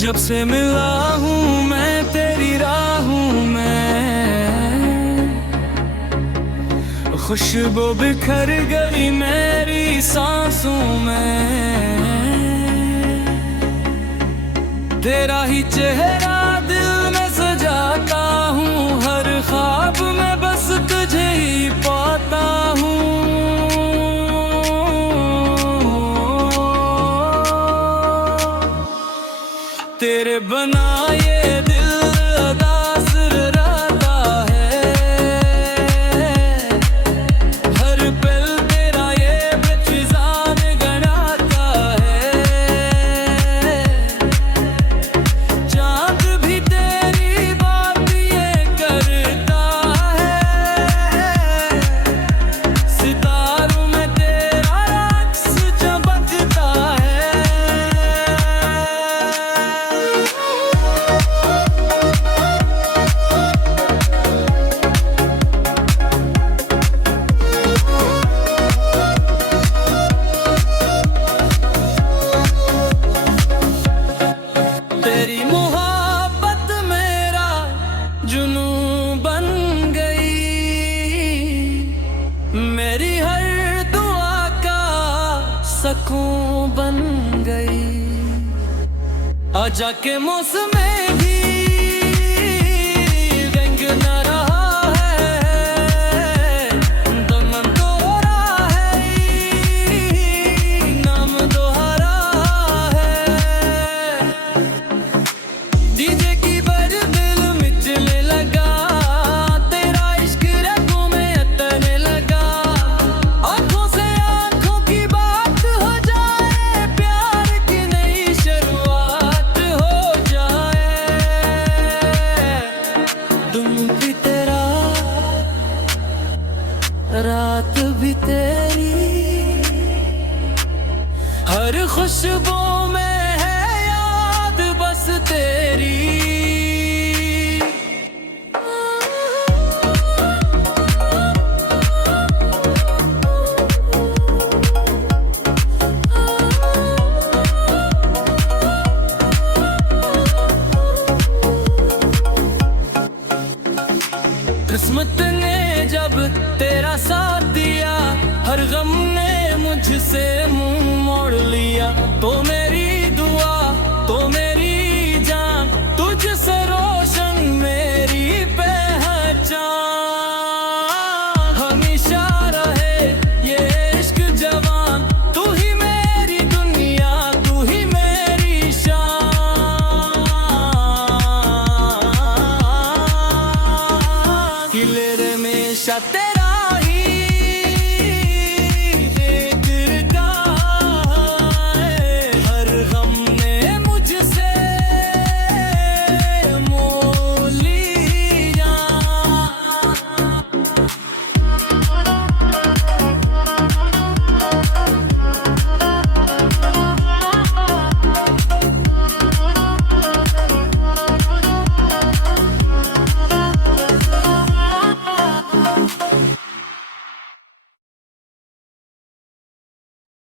जब से मिला हूँ मैं तेरी राहों में, खुशबू बिखर गई मेरी सांसों में। तेरा ही चेहरा दिल में सजाता हूँ, हर ख्वाब में बस तुझे ही पाता हूँ। तेरे बना ये दिल उदास रहता है, हर पल तेरा ये बेफिजान गनाता है। चाँद भी तेरी बात ये करता है, सितारों में तेरा अक्स चमकता है। तेरी मोहब्बत मेरा जुनून बन गई, मेरी हर दुआ का सकून बन गई। आजा के मौसम में भी रंग न रहा है, दमन दोहरा है, नाम दोहरा है। डीजे की बर दिल मिचने लगा, तेरा इश्क रगों में अतरने लगा। आंखों से आंखों की बात हो जाए, प्यार की नई शुरुआत हो जाए। दिन भी तेरा, रात भी तेरी, हर खुशबू में है याद बस तेरी। किस्मत ने जब तेरा साथ दिया, हर गम ने मुझसे मुंह मोड़ लिया। तो मेरे